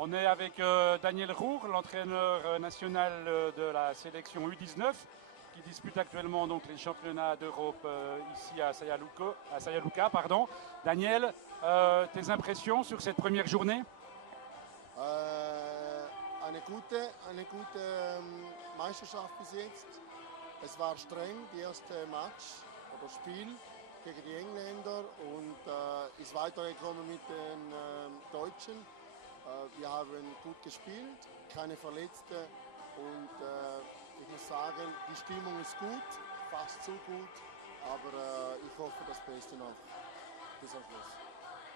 On est avec Daniel Roure, l'entraîneur national de la sélection U19, qui dispute actuellement donc les championnats d'Europe ici à Saya Luka. Daniel, tes impressions sur cette première journée? Eine gute Meisterschaft bis jetzt. Es war streng, die erste Match oder Spiel gegen die Engländer und ist weitergekommen mit den Deutschen. Wir haben gut gespielt, keine Verletzte und ich muss sagen, die Stimmung ist gut, fast zu gut, aber ich hoffe das Beste noch bis am Schluss.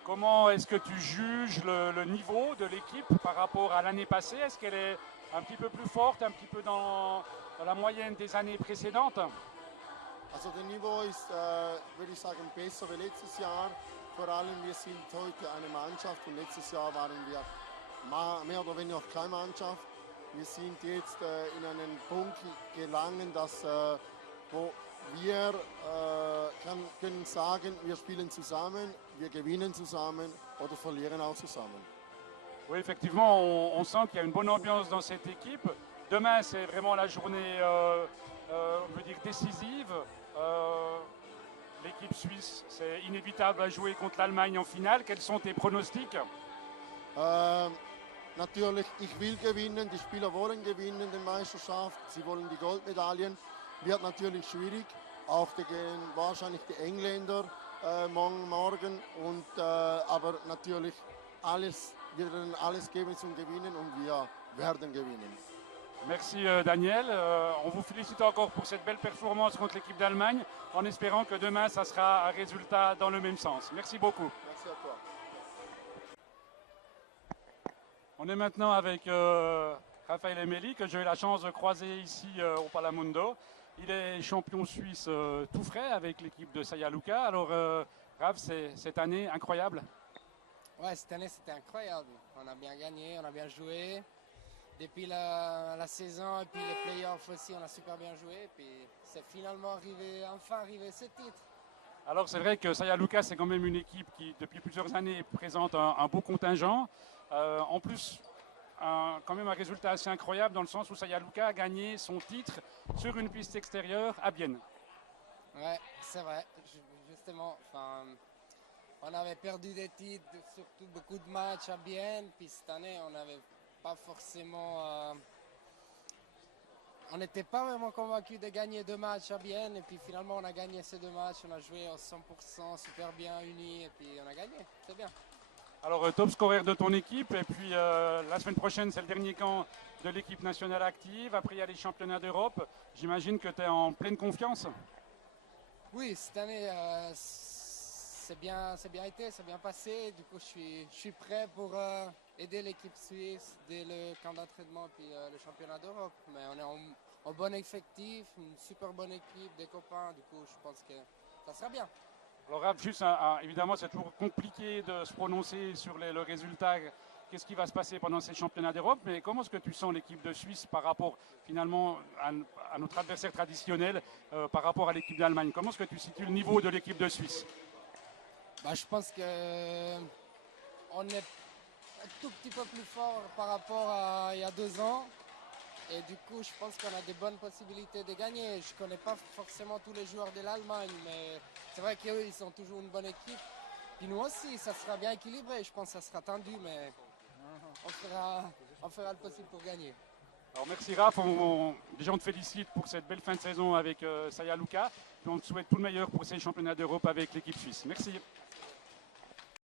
Comment est-ce que tu juges le niveau de l'équipe par rapport à l'année passée? Est-ce qu'elle est un petit peu plus forte, un petit peu dans la moyenne des années précédentes? Also das Niveau ist, würde ich sagen, besser wie letztes Jahr. Vor allem, wir sind heute eine Mannschaft und letztes Jahr waren wir mehr oder weniger noch keine Mannschaft. Wir sind jetzt in einen Punkt gelangen, wo wir können sagen, wir spielen zusammen, wir gewinnen zusammen oder verlieren auch zusammen. Oui, effectivement, on sent qu'il y a une bonne ambiance dans cette équipe. Demain, c'est vraiment la journée, on veut dire, décisive. L'équipe suisse, c'est inévitable à jouer contre l'Allemagne en finale. Quels sont tes pronostics? Natürlich, ich will gewinnen, die Spieler wollen gewinnen, die Meisterschaft, sie wollen die Goldmedaillen. Wird natürlich schwierig, auch gegen wahrscheinlich die Engländer morgen. Aber natürlich, wir werden alles geben zum Gewinnen und wir werden gewinnen. Merci Daniel. On vous félicite encore pour cette belle performance contre l'équipe d'Allemagne, en espérant que demain, ça sera un résultat dans le même sens. Merci beaucoup. Merci à toi. On est maintenant avec Raphaël Emeli, que j'ai eu la chance de croiser ici au Palamundo. Il est champion suisse tout frais avec l'équipe de Saya Luka. Alors, Raph, c'est cette année incroyable. Ouais, cette année c'était incroyable. On a bien gagné, on a bien joué. Depuis la saison et puis les playoffs aussi, on a super bien joué. Et puis c'est finalement enfin arrivé ce titre. Alors c'est vrai que Saya Luka, c'est quand même une équipe qui, depuis plusieurs années, présente un beau contingent. En plus, quand même un résultat assez incroyable dans le sens où Saya Luka a gagné son titre sur une piste extérieure à Bienne. Ouais, c'est vrai. Justement, on avait perdu des titres, surtout beaucoup de matchs à Bienne. Puis cette année, on n'avait pas forcément... on n'était pas vraiment convaincus de gagner 2 matchs à Bienne. Et puis finalement, on a gagné ces 2 matchs. On a joué à 100%, super bien unis. Et puis on a gagné. C'est bien. Alors, top scorer de ton équipe. Et puis la semaine prochaine, c'est le dernier camp de l'équipe nationale active. Après, il y a les championnats d'Europe. J'imagine que tu es en pleine confiance. Oui, cette année, c'est bien été, c'est bien passé. Du coup, je suis prêt pour aider l'équipe suisse dès le camp d'entraînement puis le championnat d'Europe. Mais on est en bon effectif, une super bonne équipe, des copains. Du coup, je pense que ça sera bien. Alors, Raph, juste, évidemment, c'est toujours compliqué de se prononcer sur le résultat. Qu'est-ce qui va se passer pendant ces championnats d'Europe? Mais comment est-ce que tu sens l'équipe de Suisse par rapport finalement à notre adversaire traditionnel, par rapport à l'équipe d'Allemagne? Comment est-ce que tu situes le niveau de l'équipe de Suisse? Je pense qu'on est un tout petit peu plus fort par rapport à il y a 2 ans. Et du coup, je pense qu'on a de bonnes possibilités de gagner. Je ne connais pas forcément tous les joueurs de l'Allemagne, mais c'est vrai qu'eux, ils sont toujours une bonne équipe. Puis nous aussi, ça sera bien équilibré. Je pense que ça sera tendu, mais on fera le possible pour gagner. Alors merci Raph, déjà on te félicite pour cette belle fin de saison avec Saya Luka. Puis on te souhaite tout le meilleur pour ces championnats d'Europe avec l'équipe suisse. Merci.